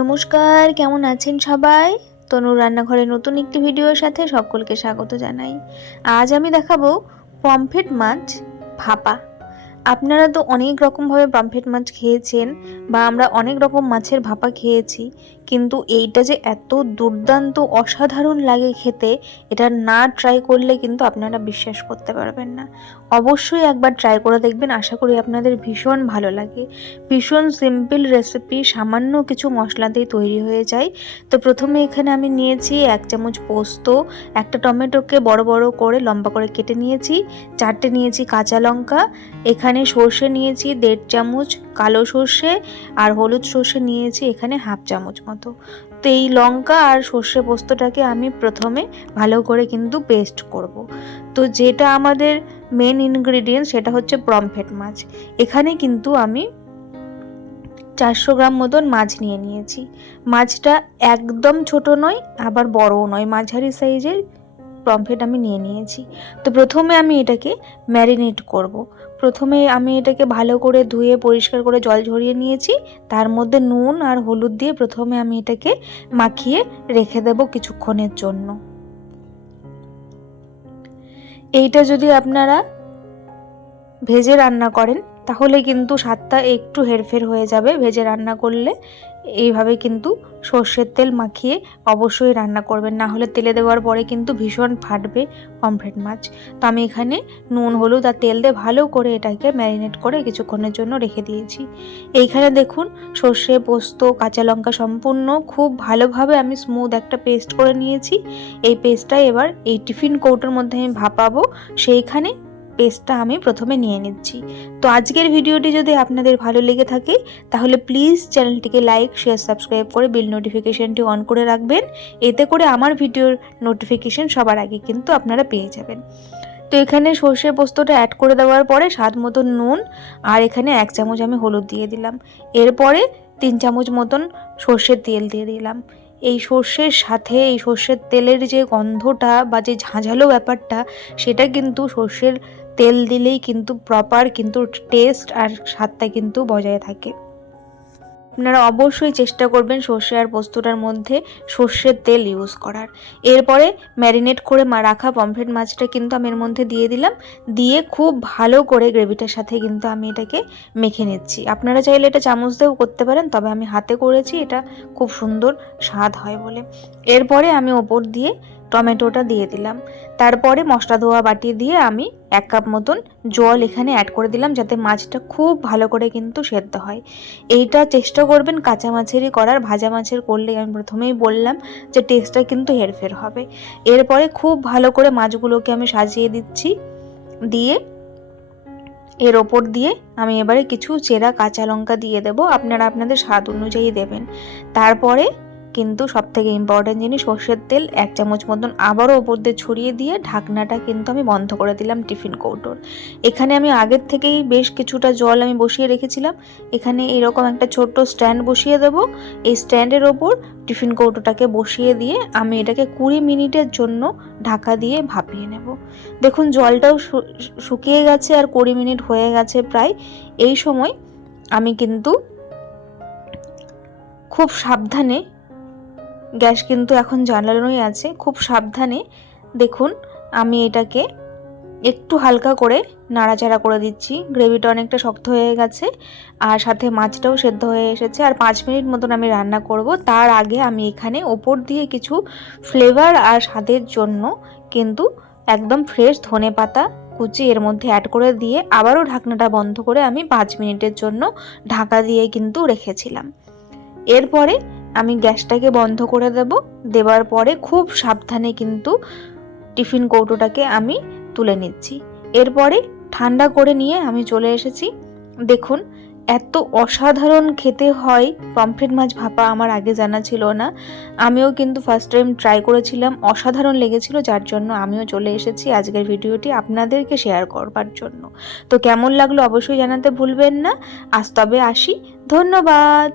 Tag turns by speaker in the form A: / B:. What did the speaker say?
A: নমস্কার, কেমন আছেন সবাই? তনুর রান্নাঘরে নতুন একটি ভিডিওর সাথে সকলকে স্বাগত জানাই। আজ আমি দেখাবো পমফ্রেট মাছ ভাপা। আপনারা তো অনেক রকমভাবে পমফ্রেট মাছ খেয়েছেন বা আমরা অনেক রকম মাছের ভাপা খেয়েছি, কিন্তু এইটা যে এত দুর্দান্ত, অসাধারণ লাগে খেতে, এটা না ট্রাই করলে কিন্তু আপনারা বিশ্বাস করতে পারবেন না। অবশ্যই একবার ট্রাই করে দেখবেন, আশা করি আপনাদের ভীষণ ভালো লাগে। ভীষণ সিম্পল রেসিপি সামান্য কিছু মশলা দিয়ে তৈরি হয়ে যায়। তো প্রথমে এখানে আমি নিয়েছি এক চামচ পোস্ত, একটা টমেটোকে বড় বড় করে লম্বা করে কেটে নিয়েছি, চারটে নিয়েছি কাঁচা লঙ্কা, এখানে সর্ষে নিয়েছি দেড় চামচ, কালো সর্ষে আর হলুদ সর্ষে নিয়েছি এখানে হাফ চামচ মতো। তো এই লঙ্কা আর সর্ষে পোস্তটাকে আমি প্রথমে ভালো করে কিন্তু পেস্ট করব। তো যেটা আমাদের মেন ইনগ্রিডিয়েন্ট সেটা হচ্ছে প্রমফেট মাছ। এখানে কিন্তু আমি চারশো গ্রাম মতন মাছ নিয়ে নিয়েছি। মাছটা একদম ছোট নয়, আবার বড়ও নয়। মাঝারি সাইজের পমফ্রেট আমি নিয়ে নিয়েছি। তো প্রথমে আমি এটাকে ম্যারিনেট করব। প্রথমে আমি এটাকে ভালো করে ধুয়ে, পরিষ্কার করে জল ঝরিয়ে নিয়েছি। তার মধ্যে নুন আর হলুদ দিয়ে প্রথমে আমি এটাকে মাখিয়ে রেখে দেব কিছুক্ষণের জন্য। এইটা যদি আপনারা ভেজে রান্না করেন তাহলে কিন্তু স্বাদটা একটু হেরফের হয়ে যাবে ভেজে রান্না করলে। এইভাবে কিন্তু সর্ষের তেল মাখিয়ে অবশ্যই রান্না করবেন। না হলে তেলে দেওয়ার পরে কিন্তু ভীষণ ফাটবে পমফ্রেট মাছ। তো আমি এখানে নুন, হলুদ আর তেল দিয়ে ভালো করে এটাকে ম্যারিনেট করে কিছুক্ষণের জন্য রেখে দিয়েছি। এইখানে দেখুন, সর্ষে, পোস্ত, কাঁচা লঙ্কা সম্পূর্ণ খুব ভালোভাবে আমি স্মুথ একটা পেস্ট করে নিয়েছি। এই পেস্টটাই এবার এই টিফিন কৌটোর মধ্যে আমি ভাপাবো। সেইখানে পেস্টটা আমি প্রথমে নিয়ে নিচ্ছি। তো আজকের ভিডিওটি যদি আপনাদের ভালো লেগে থাকে, তাহলে প্লিজ চ্যানেলটিকে লাইক, শেয়ার, সাবস্ক্রাইব করে বিল নোটিফিকেশানটি অন করে রাখবেন। এতে করে আমার ভিডিওর নোটিফিকেশান সবার আগে কিন্তু আপনারা পেয়ে যাবেন। তো এখানে সর্ষে পোস্তটা অ্যাড করে দেওয়ার পরে স্বাদ মতন নুন আর এখানে এক চামচ আমি হলুদ দিয়ে দিলাম। এরপরে তিন চামচ মতন সর্ষের তেল দিয়ে দিলাম। এই সর্ষের সাথে, এই সর্ষের তেলের যে গন্ধটা বা যে ঝাঁঝালো ব্যাপারটা, সেটা কিন্তু সর্ষের তেল দিলেই কিন্তু প্রপার কিন্তু টেস্ট আর স্বাদটা কিন্তু বজায় থাকে। আপনারা অবশ্যই চেষ্টা করবেন সর্ষে আর পোস্তটার মধ্যে সর্ষের তেল ইউজ করার। এরপরে ম্যারিনেট করে রাখা পমফ্রেট মাছটা কিন্তু আমি এর মধ্যে দিয়ে দিলাম। দিয়ে খুব ভালো করে গ্রেভিটার সাথে কিন্তু আমি এটাকে মেখে নিচ্ছি। আপনারা চাইলে এটা চামচ দিয়েও করতে পারেন, তবে আমি হাতে করেছি, এটা খুব সুন্দর স্বাদ হয় বলে। এরপরে আমি ওপর দিয়ে টমেটোটা দিয়ে দিলাম। তারপরে মশলা ধোয়া বাটি দিয়ে আমি এক কাপ মতন জল এখানে অ্যাড করে দিলাম যাতে মাছটা খুব ভালো করে কিন্তু সেদ্ধ হয়। এইটা চেষ্টা করবেন কাঁচা মাছেরই করার, ভাজা মাছের করলে আমি প্রথমেই বললাম যে টেস্টটা কিন্তু হেরফের হবে। এরপরে খুব ভালো করে মাছগুলোকে আমি সাজিয়ে দিচ্ছি। দিয়ে এর ওপর দিয়ে আমি এবারে কিছু চেরা কাঁচা লঙ্কা দিয়ে দেবো। আপনারা আপনাদের স্বাদ অনুযায়ী দেবেন। তারপরে কিন্তু সব থেকে ইম্পর্টেন্ট জিনিস সর্ষের তেল, এক চামচ মতন আবারও ওপর দিয়ে ছড়িয়ে দিয়ে ঢাকনাটা কিন্তু আমি বন্ধ করে দিলাম টিফিন কৌটোর। এখানে আমি আগের থেকেই বেশ কিছুটা জল আমি বসিয়ে রেখেছিলাম। এখানে এরকম একটা ছোট্ট স্ট্যান্ড বসিয়ে দেবো। এই স্ট্যান্ডের ওপর টিফিন কৌটোটাকে বসিয়ে দিয়ে আমি এটাকে কুড়ি মিনিটের জন্য ঢাকা দিয়ে ভাপিয়ে নেব। দেখুন, জলটাও শুকিয়ে গেছে আর কুড়ি মিনিট হয়ে গেছে প্রায়। এই সময় আমি কিন্তু খুব সাবধানে গ্যাস কিন্তু এখন জানানোই আছে, খুব সাবধানে। দেখুন, আমি এটাকে একটু হালকা করে নাড়াচাড়া করে দিচ্ছি। গ্রেভিটা অনেকটা শক্ত হয়ে গেছে আর সাথে মাছটাও সেদ্ধ হয়ে এসেছে। আর পাঁচ মিনিট মতন আমি রান্না করব। তার আগে আমি এখানে ওপর দিয়ে কিছু ফ্লেভার আর স্বাদের জন্য কিন্তু একদম ফ্রেশ ধনে পাতা কুচি এর মধ্যে অ্যাড করে দিয়ে আবারও ঢাকনাটা বন্ধ করে আমি পাঁচ মিনিটের জন্য ঢাকা দিয়ে কিন্তু রেখেছিলাম। এরপরে আমি গ্যাসটাকে বন্ধ করে দেব। দেওয়ার পরে খুব সাবধানে কিন্তু টিফিন কৌটোটাকে আমি তুলে নিচ্ছি। এরপরে ঠান্ডা করে নিয়ে আমি চলে এসেছি। দেখুন, এত অসাধারণ খেতে হয় পমফ্রেট মাছ ভাপা আমার আগে জানা ছিল না। আমিও কিন্তু ফার্স্ট টাইম ট্রাই করেছিলাম, অসাধারণ লেগেছিল, যার জন্য আমিও চলে এসেছি আজকের ভিডিওটি আপনাদেরকে শেয়ার করবার জন্য। তো কেমন লাগল অবশ্যই জানাতে ভুলবেন না। আজ তবে আসি। ধন্যবাদ!